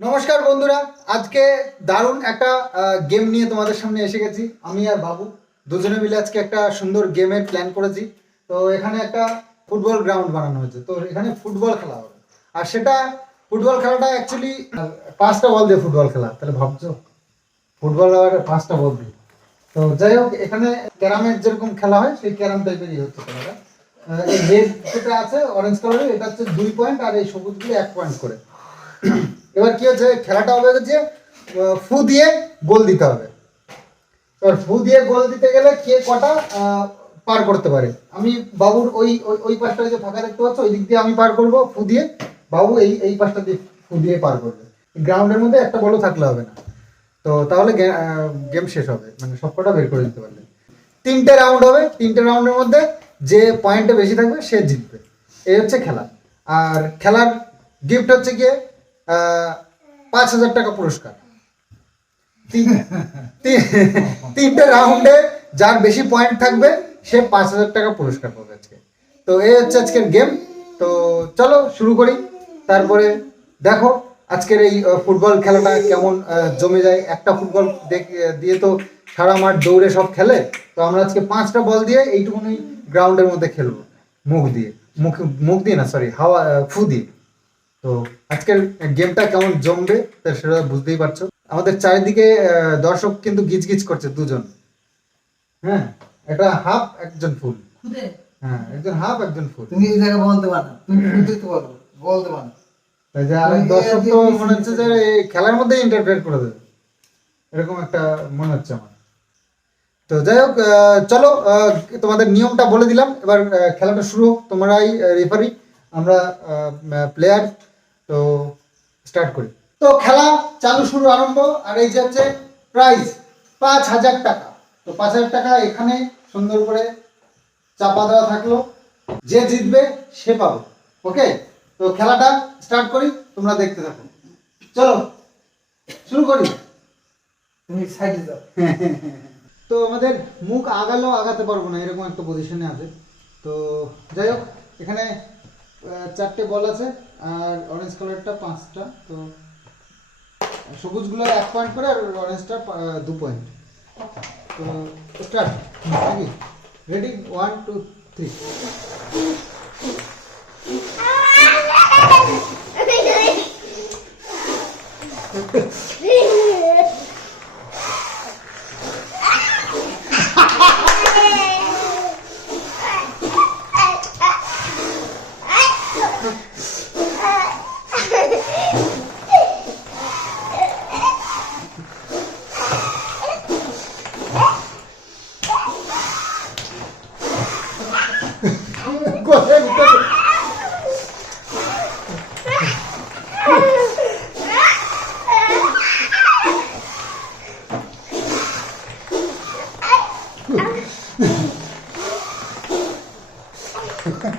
নমস্কার বন্ধুরা, আজকে দারুণ একটা গেম নিয়ে তোমাদের সামনে এসে গেছি। আমি আর বাবু দুজনে মিলে আজকে একটা সুন্দর গেমের প্ল্যান করেছি। তো এখানে একটা ফুটবল গ্রাউন্ড বানানো হয়েছে। তো এখানে ফুটবল খেলা হবে। আর সেটা ফুটবল খেলাটা অ্যাকচুয়ালি পাঁচটা বল দিয়ে ফুটবল খেলা। তাহলে ভাবছ? ফুটবল আবার পাঁচটা বল দিয়ে। তো যাই হোক, এখানে ক্যারামের যেরকম খেলা হয়, সেই ক্যারাম টাইপেরই হচ্ছে খেলাটা। রেড যেটা আছে অরেঞ্জ কালারের এটা হচ্ছে দুই পয়েন্ট আর এই সবুজগুলো এক পয়েন্ট করে। এবার কি হচ্ছে? খেলাটা হবে যে ফু দিয়ে গোল দিতে হবে। এবার ফু দিয়ে গোল দিতে গেলে কে কটা পার করতে পারে? আমি বাবুর ওই, ওই- পাশটা যে ফাঁকা দেখতে পাচ্ছ, ওই দিক দিয়ে আমি পার করব, ফু দিয়ে। বাবু এই এই পাশটা দিয়ে ফু দিয়ে পার করবে। গ্রাউন্ডের মধ্যে একটা বলও থাকলে হবে না। তো তাহলে গেম শেষ হবে। মানে সবকটা বের করে দিতে পারলে। তিনটে রাউন্ড হবে। তিনটে রাউন্ডের মধ্যে যে পয়েন্টে বেশি থাকবে, সে জিতবে। এই হচ্ছে খেলা। আর খেলার গিফট হচ্ছে গিয়ে পাঁচ হাজার টাকা পুরস্কার। তিন- তিন- তিনটে রাউন্ডে যার বেশি পয়েন্ট থাকবে, সে পাঁচ হাজার টাকা পুরস্কার পাবে আজকে। তো এই হচ্ছে আজকের গেম তো চলো, শুরু করি। তারপরে দেখো আজকের এই ফুটবল খেলাটা কেমন জমে যায়। একটা ফুটবল দিয়ে তো সারা মাঠ দৌড়ে সব খেলে। তো আমরা আজকে পাঁচটা বল দিয়ে এইটুকুনি গ্রাউন্ডের মধ্যে খেলব। মুখ দিয়ে। মুখ মুখ দিয়ে না সরি হাওয়া ফু দিয়ে। তো আজকের গেমটা কেমন জমবে তা সেটা বুঝতেই পারছ। আমাদের চারিদিকে দর্শক কিন্তু গিজগিজ করছে দুজন। হ্যাঁ এটা হাফ একজন ফুল। হ্যাঁ একজন হাফ একজন ফুল। তুমি এই জায়গায় বলতে পারো তুমি বুঝতে পারো বলতে পারো তাই যে আরেক দর্শক তো মনে হচ্ছে যে এই খেলার মধ্যে ইন্টারফেয়ার করে দেবে। এরকম একটা মনে হচ্ছে আমার। তো যাই হোক চলো তোমাদের নিয়মটা বলে দিলাম। এবার খেলাটা শুরু হোক। তোমরাই রেফারি আমরা প্লেয়ার তো স্টার্ট করি। তো খেলা চালু শুরু আরম্ভ আর এই যে হচ্ছে প্রাইজ পাঁচ হাজার টাকা। তো পাঁচ হাজার টাকা এখানে সুন্দর করে চাপা দেওয়া থাকল। যে জিতবে সে পাবে। ওকে? তো খেলাটা স্টার্ট করি তোমরা দেখতে থাকো। চলো শুরু করি। তুমি সাইডে যাও। তো আমাদের মুখ আগালেও আগাতে পারব না এরকম একটা পজিশনে আছে। তো যাই হোক এখানে চারটে বল আছে আর অরেঞ্জ কালারটা পাঁচটা তো সবুজগুলো এক পয়েন্ট করে আর অরেঞ্জটা দু পয়েন্ট তো স্টার্ট নাকি? রেডি ওয়ান টু থ্রি কোথায় কোথায় শশা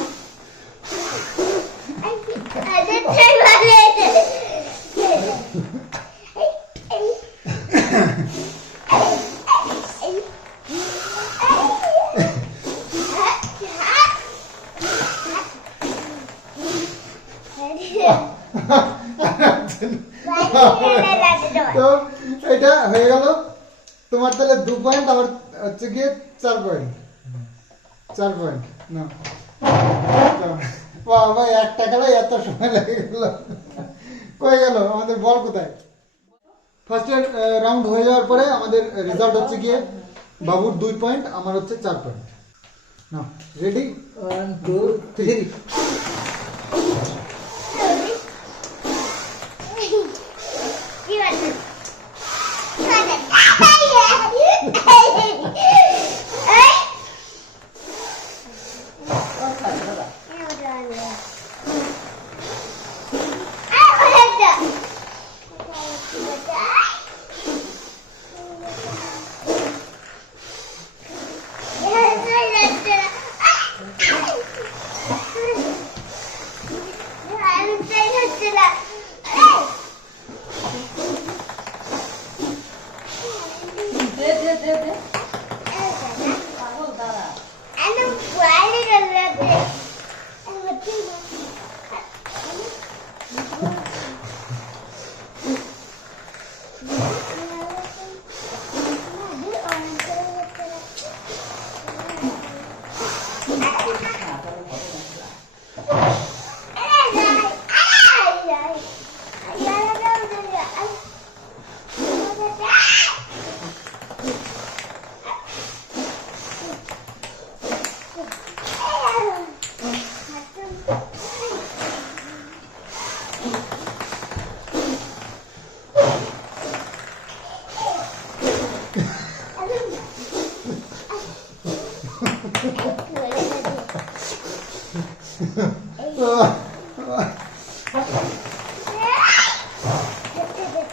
তো এটা হয়ে গেল তোমার তাহলে দু পয়েন্ট আবার হচ্ছে গিয়ে চার পয়েন্ট চার পয়েন্ট না বাবা একটা খেলায় এত সময় লেগে গেল কয়ে গেল আমাদের বল কোথায় ফার্স্টের রাউন্ড হয়ে যাওয়ার পরে আমাদের রেজাল্ট হচ্ছে গিয়ে বাবুর দুই পয়েন্ট আমার হচ্ছে চার পয়েন্ট না ready one two three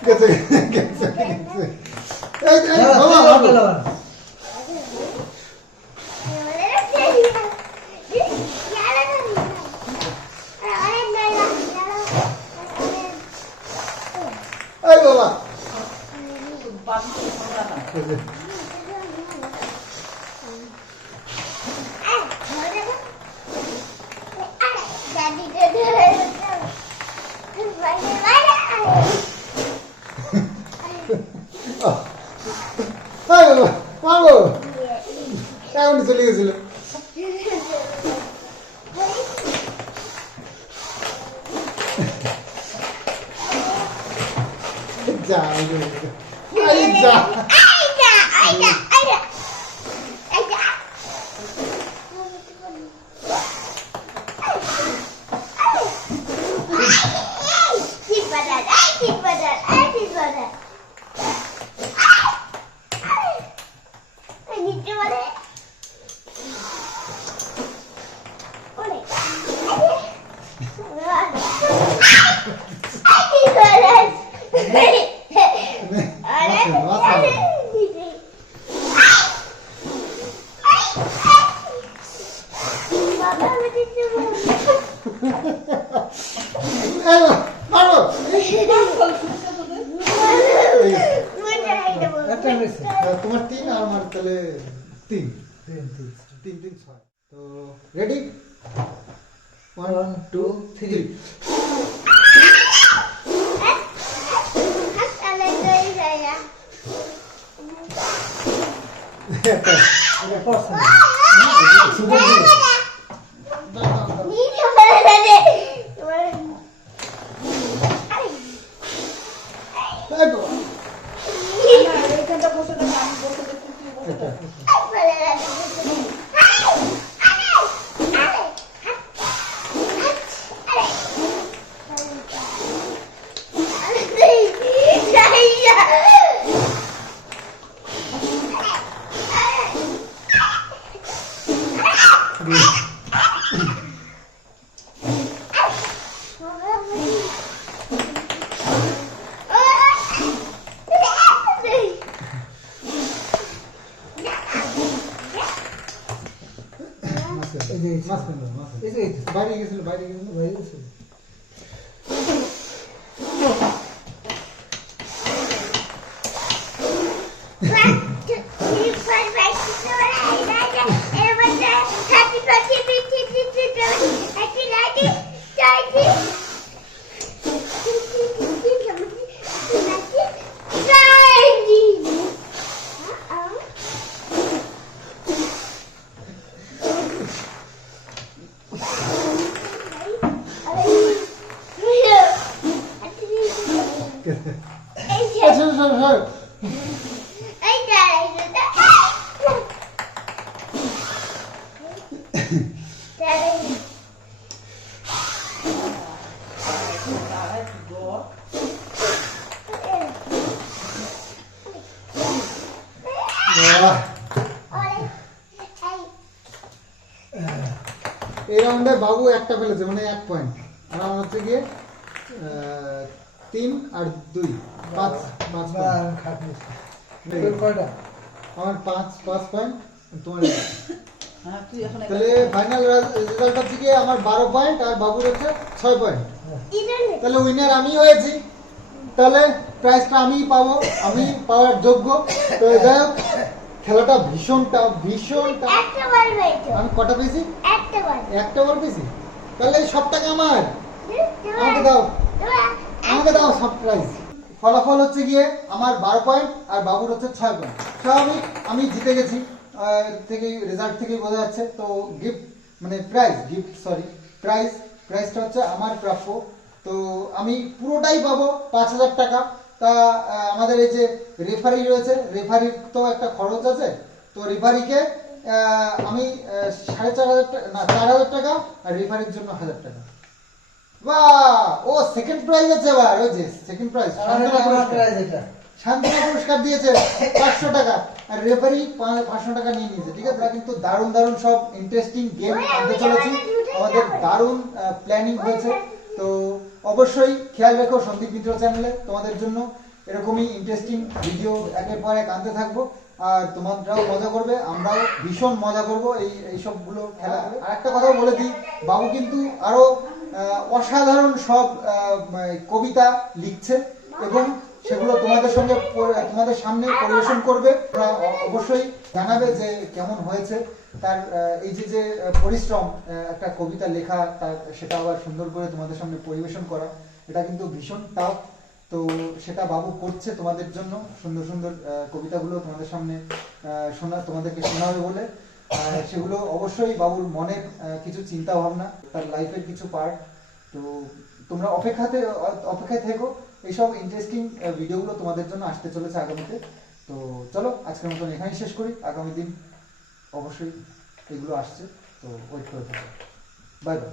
Getir, getir, getir. Evet, evet, tamam. যা যা যা তোমার তিন আর আমার তাহলে তিন। তিন তিন তিন। তিন ছয়। তো ready one two three Yeah, yeah, yeah. group. এই রাউন্ডে বাবু একটা ফেলেছে মানে এক পয়েন্ট আর আমার হচ্ছে গিয়ে আহ, তিন আর দুই। পাঁচ পাঁচ কয়টা? আমার পাঁচ পাঁচ পয়েন্ট তোমার। হ্যাঁ তুই এখন তাহলে ফাইনাল রেজাল্ট হচ্ছে আমার বারো পয়েন্ট আর বাবুর হচ্ছে ছয় পয়েন্ট। তাহলে উইনার আমি হয়েছি। তাহলে প্রাইজটা আমিই পাবো আমি পাওয়ার যোগ্য। তো যাই হোক খেলাটা ভীষণ টাফ ভীষণ টাফ আমি কটা পেয়েছি? একটা বল পেয়েছি। তাহলে সব টাকা আমার। আমাকে দাও। আমাকে দাও সব প্রাইজ ফলাফল হচ্ছে গিয়ে আমার বারো পয়েন্ট আর বাবুর হচ্ছে ছয় পয়েন্ট স্বাভাবিক, আমি জিতে গেছি। থেকে রেজাল্ট থেকেই বোঝা যাচ্ছে। তো গিফট মানে প্রাইজ গিফট সরি প্রাইজ প্রাইজটা হচ্ছে আমার প্রাপ্য। তো আমি পুরোটাই পাবো পাঁচ হাজার টাকা। তা আমাদের এই যে রেফারি রয়েছে রেফারির তো একটা খরচ আছে। তো রেফারিকে আমি সাড়ে চার হাজার টাকা না, চার হাজার টাকা আর রেফারির জন্য হাজার টাকা। বাহ ও সেকেন্ড প্রাইজ আছে এবার ওই যে সেকেন্ড প্রাইজ আমার এটা এটা। শান্তিনা পুরস্কার দিয়েছে পাঁচশো টাকা। আর রেফারি পাঁচশো টাকা নিয়ে নিয়েছে ঠিক আছে? কিন্তু দারুণ দারুণ সব ইন্টারেস্টিং গেম আনতে চলেছি। আমাদের দারুণ প্ল্যানিং হয়েছে। তো অবশ্যই খেয়াল রেখো সন্দীপ মিত্র চ্যানেলে তোমাদের জন্য। এরকমই ইন্টারেস্টিং ভিডিও একের পর এক আনতে থাকব। আর তোমরাও মজা করবে আমরাও ভীষণ মজা করব এই এইসবগুলো খেলা। আর একটা কথা বলে দিই বাবু কিন্তু আরও অসাধারণ সব মানে কবিতা লিখছে এবং সেগুলো তোমাদের সঙ্গে তোমাদের সামনে পরিবেশন করবে। অবশ্যই জানাবে যে কেমন হয়েছে তার এই যে যে পরিশ্রম একটা কবিতা লেখা, তার, সেটা আবার সুন্দর করে তোমাদের সামনে পরিবেশন করা, এটা কিন্তু ভীষণ টাফ তো সেটা বাবু করছে তোমাদের জন্য, সুন্দর সুন্দর কবিতাগুলো তোমাদের সামনে শোনা, তোমাদেরকে শোনাবে বলে। সেগুলো অবশ্যই বাবুর মনের কিছু চিন্তা ভাবনা তার লাইফের কিছু পার্ট তো তোমরা অপেক্ষাতে, অপেক্ষায় থেকো। এইসব ইন্টারেস্টিং ভিডিওগুলো তোমাদের জন্য আসতে চলেছে আগামীতে। তো চলো, আজকের মতন এখানেই শেষ করি। আগামী দিন অবশ্যই এগুলো আসছে। তো ওয়েট করে থাকো। Bye bye.